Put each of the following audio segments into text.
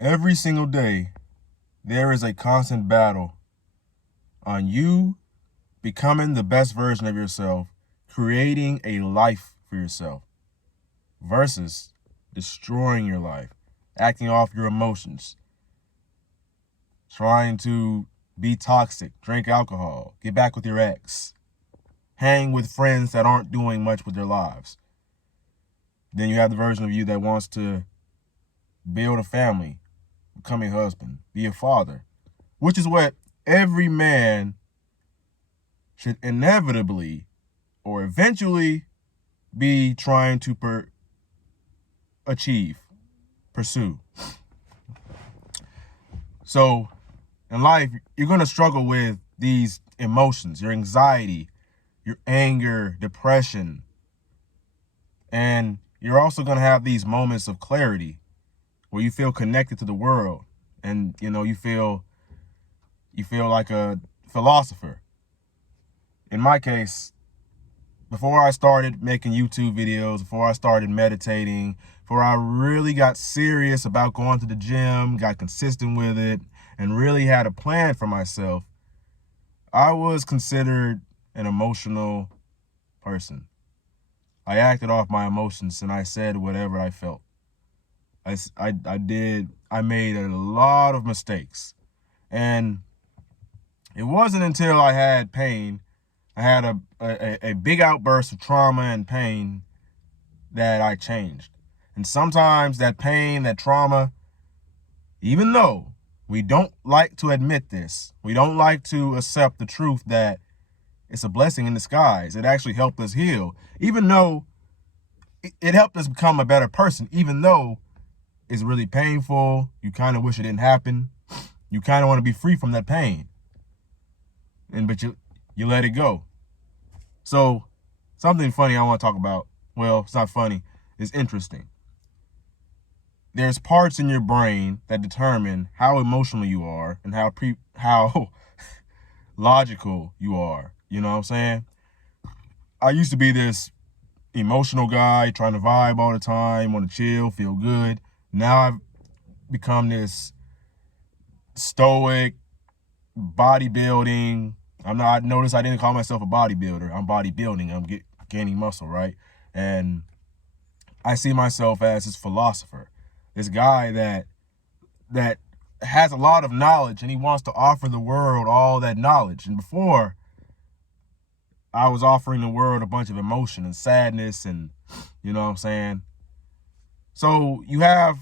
Every single day, there is a constant battle on you becoming the best version of yourself, creating a life for yourself, versus destroying your life, acting off your emotions, trying to be toxic, drink alcohol, get back with your ex, hang with friends that aren't doing much with their lives. Then you have the version of you that wants to build a family, become a husband, be a father, which is what every man should inevitably or eventually be trying to pursue. So in life, you're going to struggle with these emotions, your anxiety, your anger, depression, and you're also going to have these moments of clarity where you feel connected to the world and, you feel like a philosopher. In my case, before I started making YouTube videos, before I started meditating, before I really got serious about going to the gym, got consistent with it, and really had a plan for myself, I was considered an emotional person. I acted off my emotions and I said whatever I felt. I made a lot of mistakes. And it wasn't until I had pain, I had a big outburst of trauma and pain, that I changed. And sometimes that pain, that trauma, even though we don't like to admit this, we don't like to accept the truth that it's a blessing in disguise. It actually helped us heal, even though it helped us become a better person, even though it's really painful. You kind of wish it didn't happen. You kind of want to be free from that pain. But you let it go. So something funny I want to talk about. Well, it's not funny. It's interesting. There's parts in your brain that determine how emotional you are and how logical you are. You know what I'm saying? I used to be this emotional guy, trying to vibe all the time, want to chill, feel good. Now I've become this stoic, bodybuilding. Notice I didn't call myself a bodybuilder. I'm bodybuilding. I'm gaining muscle, right? And I see myself as this philosopher, this guy that has a lot of knowledge and he wants to offer the world all that knowledge. And before, I was offering the world a bunch of emotion and sadness and, you know what I'm saying? So you have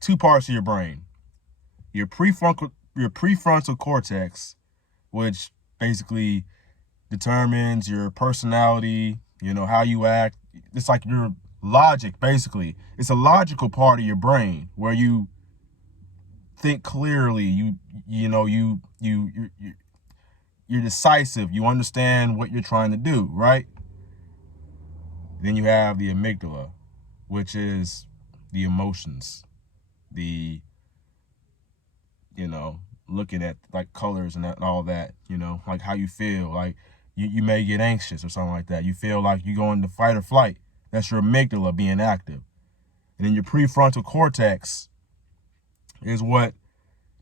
two parts of your brain. Your prefrontal cortex, which basically determines your personality, how you act. It's like your logic, basically. It's a logical part of your brain where you think clearly, you're decisive, you understand what you're trying to do, right? Then you have the amygdala, which is the emotions, the looking at like colors and all that, like how you feel, like you may get anxious or something like that. You feel like you go into fight or flight. That's your amygdala being active. And then your prefrontal cortex is what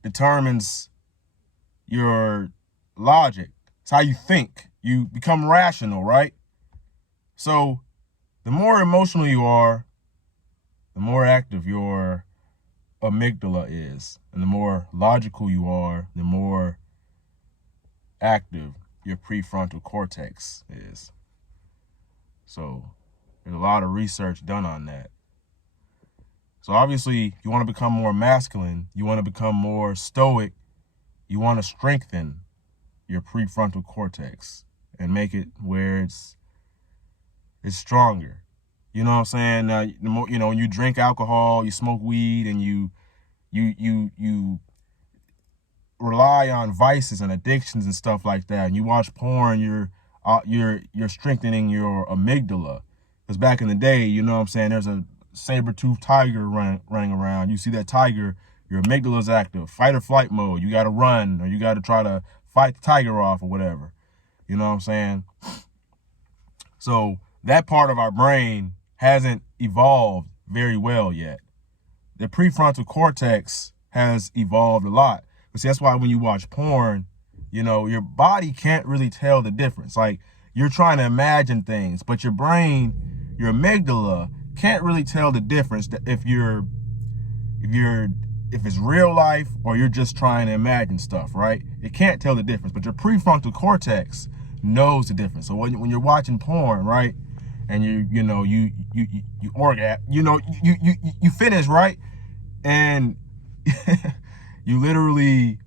determines your logic. It's how you think. You become rational, right? So the more emotional you are, the more active your amygdala is. And the more logical you are, the more active your prefrontal cortex is. So there's a lot of research done on that. So obviously, you want to become more masculine, you want to become more stoic, you want to strengthen your prefrontal cortex and make it where it's stronger. You know what I'm saying? The more, when you drink alcohol, you smoke weed, and you rely on vices and addictions and stuff like that, and you watch porn, you're strengthening your amygdala. Because back in the day, you know what I'm saying, there's a saber-toothed tiger running around. You see that tiger, your amygdala's active, fight or flight mode. You got to run, or you got to try to fight the tiger off or whatever. You know what I'm saying? So that part of our brain hasn't evolved very well yet. the prefrontal cortex has evolved a lot. But see, that's why when you watch porn, you know, your body can't really tell the difference. Like, you're trying to imagine things, but your brain, your amygdala, can't really tell the difference if it's real life or you're just trying to imagine stuff, right? It can't tell the difference, but your prefrontal cortex knows the difference. So when you're watching porn, right, and you orgasm, you finish, right, and you literally,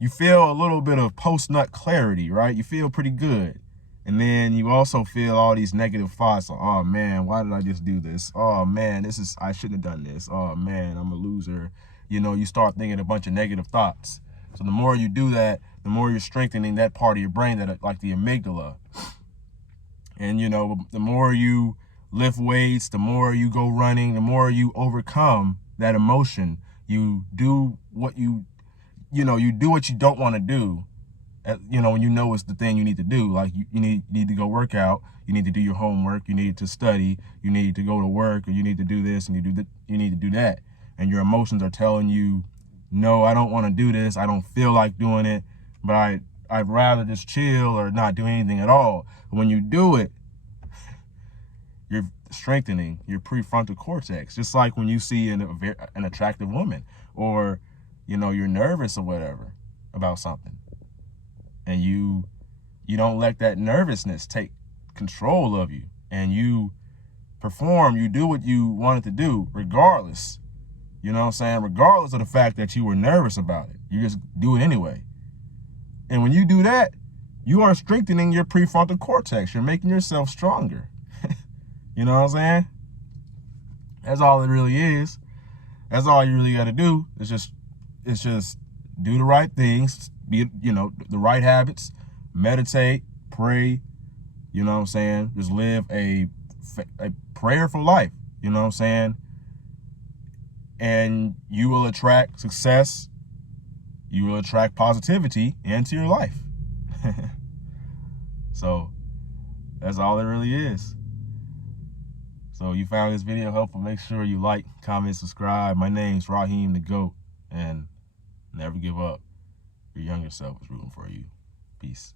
you feel a little bit of post-nut clarity, right? You feel pretty good. And then you also feel all these negative thoughts like, oh man, why did I just do this? Oh man, I shouldn't have done this. Oh man, I'm a loser. You know, you start thinking a bunch of negative thoughts. So the more you do that, the more you're strengthening that part of your brain, that like the amygdala. And you know, the more you lift weights, the more you go running, the more you overcome that emotion. You do what you do what you don't want to do. You know, when you know it's the thing you need to do. Like you need to go work out, you need to do your homework, you need to study, you need to go to work, or you need to do this and you need to do that. And your emotions are telling you, no, I don't want to do this, I don't feel like doing it, but I'd rather just chill or not do anything at all. But when you do it, you're strengthening your prefrontal cortex. Just like when you see an attractive woman, or you know, you're nervous or whatever about something, and you don't let that nervousness take control of you, and you perform, you do what you wanted to do regardless. You know what I'm saying? Regardless of the fact that you were nervous about it, you just do it anyway. And when you do that, you are strengthening your prefrontal cortex. You're making yourself stronger. You know what I'm saying? That's all it really is. That's all you really got to do. It's just do the right things, be, you know, the right habits, meditate, pray, you know what I'm saying? Just live a prayerful life, you know what I'm saying? And you will attract success. You will attract positivity into your life. So that's all it really is. So you found this video helpful, make sure you like, comment, subscribe. My name's Raheem the GOAT, and never give up. Your younger self is rooting for you. Peace.